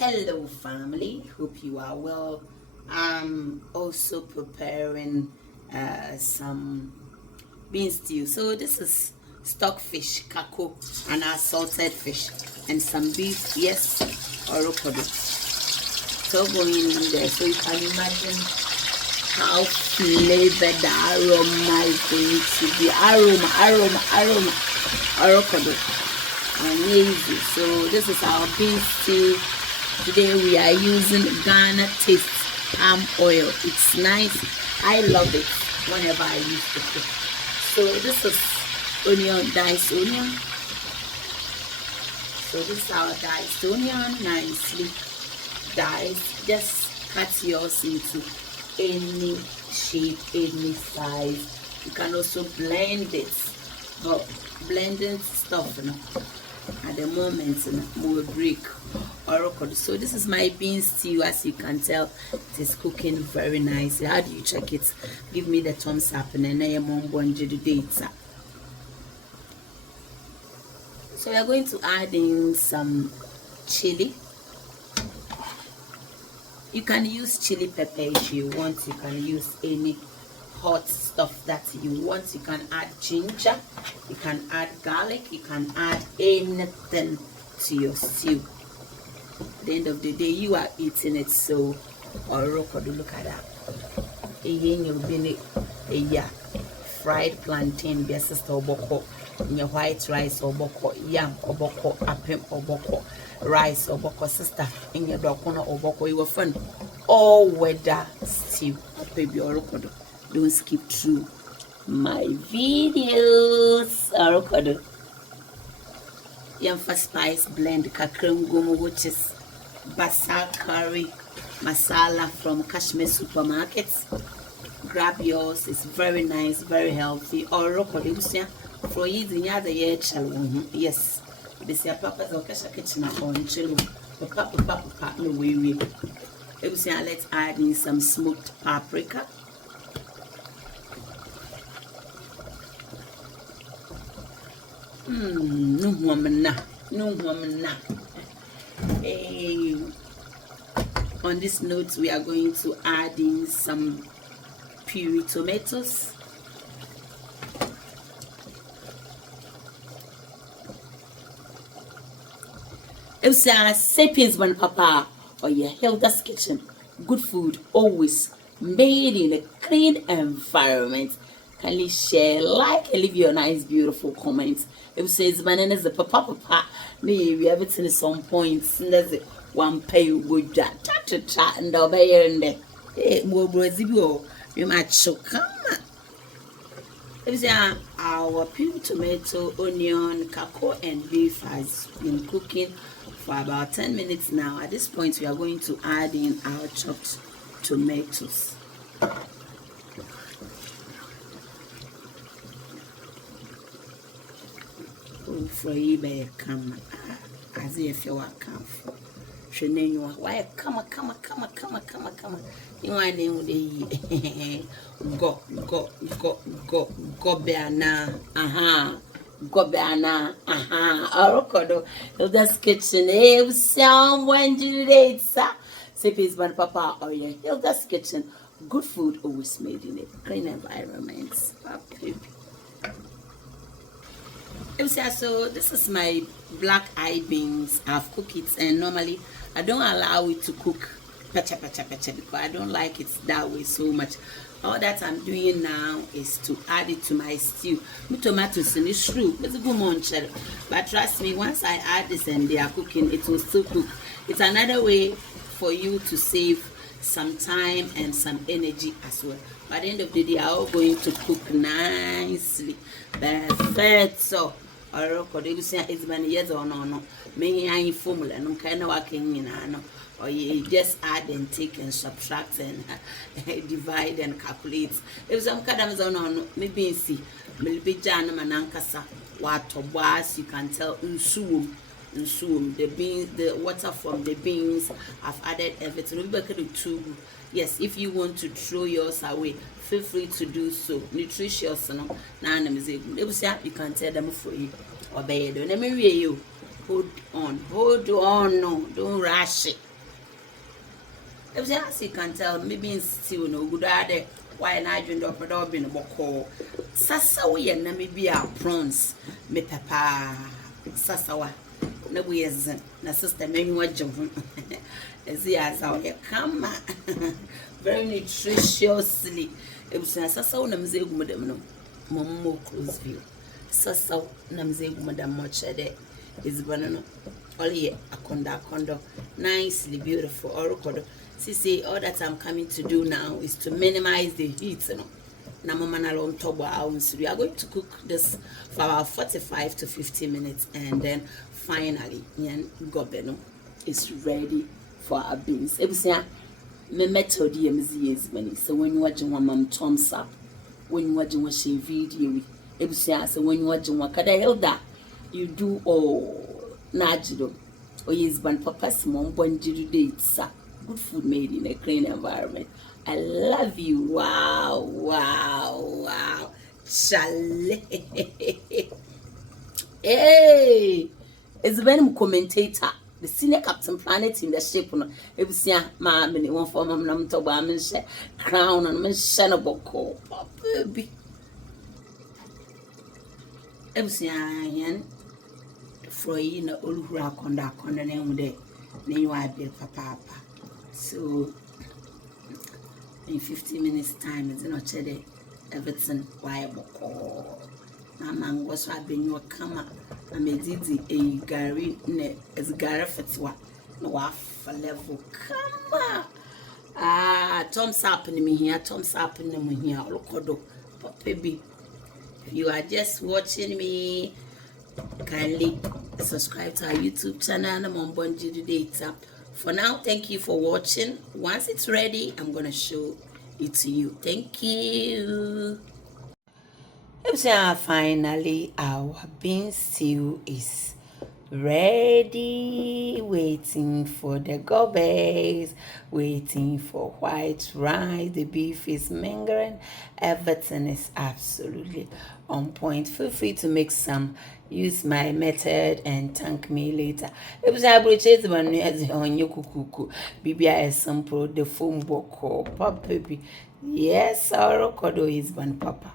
Hello, family. Hope you are well. I'm also preparing some bean stew. So this is stockfish, kako, and our salted fish, and some beef. Yes, orokodo. So going in there, so you can imagine how flavored the aroma is going to be. Aroma, orokodo. Amazing. So this is our bean stew. Today we are using Ghana Taste palm oil. It's nice. I love it whenever I use the cook. So this is onion, diced onion. So this is our diced onion, nicely diced. Just cut yours into any shape, any size. You can also blend it, but blending stuff, at the moment will break or so this is my bean stew. As you can tell, it is cooking very nicely. How do you check it? Give me the thumbs up and then I am on the data. So we are going to add in some chili. You can use chili pepper if you want. You can use any hot stuff that you want. You can add ginger, you can add garlic, you can add anything to your stew. At the end of the day, you are eating it. So look at that. Fried plantain, be a sister oboko, in your white rice oboko, yam oboko, apem oboko, rice oboko, sister in your dokona oboko. You were fun all weather stew, baby orokodo. Don't skip through my videos. Orokodo. Yam for spice blend kakrem gumu, which is basal curry masala from Kashmir supermarkets. Grab yours. It's very nice, very healthy. Orokodo. For using other year challenge. Yes. This is papa's okasha kitchen on chilo. Papa no way. Let's add in some smoked paprika. No woman. Hey. On this note, we are going to add in some puree tomatoes. It was sapiens man papa or your Hilda's kitchen. Good food always made in a clean environment. Kindly share, like, and leave your nice, beautiful comments. It says, my name is the papa. Maybe everything is some points. And there's one pay good chat, and the bear and the more Brazil. You might show come. It was our pure tomato, onion, kako, and beef has been cooking for about 10 minutes now. At this point, we are going to add in our chopped tomatoes. For eBay come as if you are come for Shenanua. Why come. You want name the go beana. Go beana. Orokodo. Hilda's kitchen. Someone did sir. Say but papa or your Hilda's kitchen. Good food always made in a clean environment. So this is my black eye beans. I've cooked it, and normally I don't allow it to cook pecha because I don't like it that way so much. All that I'm doing now is to add it to my stew. My tomatoes in this true, it's a good monster. But trust me, once I add this and they are cooking, it will still cook. It's another way for you to save some time and some energy as well. By the end of the day, I'm all going to cook nicely. Perfect. So orokodo you say it's many years or no me I formula no kind of working no or you just add and take and subtract and divide and calculate. If some kadams no maybe see maybe jana manankasa water was you can tell unsum the beans, the water from the beans. I've added everything. We back the tube. Yes, if you want to throw yours away, feel free to do so. Nutritious, no. Now, you can tell them for you. Obey. Don't let me read you. hold on, no, don't rush it. As you can tell, maybe in still no good at it. Why not drink up a dog in a boko? Sassawi and maybe our prawns, me papa, Sassawa. No, we isn't. Na sister, maybe what jump as he has out here. Come, very nutritiously. It was Sassa Namzeg, madam, Momo close view. Sassa Namzeg, madam, much a day is banana. Only a condo, nicely beautiful or record. See, all that I'm coming to do now is to minimize the heat, you know. We are going to cook this for about 45 to 50 minutes, and then finally, gobeno is ready for our beans. My method is many. So when you watching one mom thumbs up, when you watching one share video, so when you watching one kada hilda, you do all najido. Or yes, ban papa small one date, sir. Good food made in a clean environment. I love you. Wow. Chalet. Hey, it's when commentator, the senior captain planet in the ship. If you see my mini one for Mam Toba, crown and mentionable call, baby. If you see I for you know, all who are conduct on the name of the name I built papa. So in 15 minutes time, it's not cheddar everything viable. Mama was having your camera. I made it a Gary as Gary Fetwa. No, for level. Come on. Tom's happening me here. Tom's happening me here. Look, baby. If you are just watching me, kindly subscribe to our YouTube channel. I'm on Bonji Data. For now, thank you for watching. Once it's ready, I'm going to show it to you. Thank you. Finally, our bean stew is ready. Waiting for the gobes, waiting for white rice. The beef is mingering. Everything is absolutely on point. Feel free to make some. Use my method and thank me later. It was able to chase one on your cuckoo. BBI sample the phone book or pop baby. Yes, our kodo is one papa.